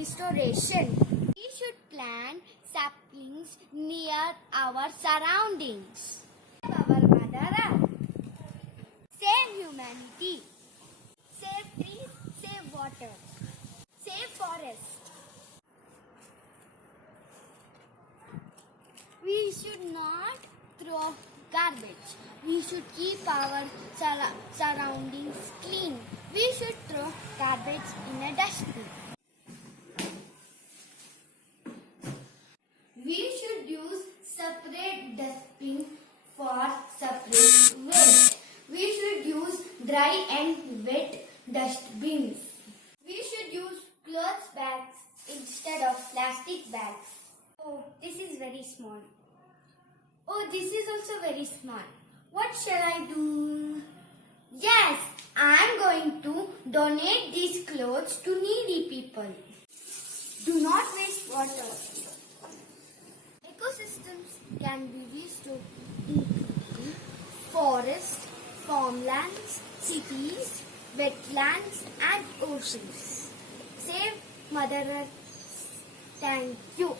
restoration. We should plant saplings near our surroundings. Save our Mother Earth. Save humanity. Save trees, save water. Save forests. We should not throw garbage. We should keep our surroundings clean. We should throw garbage in a dustbin. We should use separate dustbin for separate waste. We should use dry and wet dustbins. We should use cloth bags instead of plastic bags. Oh, this is very small. Oh, this is also very small. What shall I do? Yes, I am going to donate these clothes to needy people. Do not waste water. Ecosystems can be restored, including forests, farmlands, cities, wetlands and oceans. Save Mother Earth. Thank you.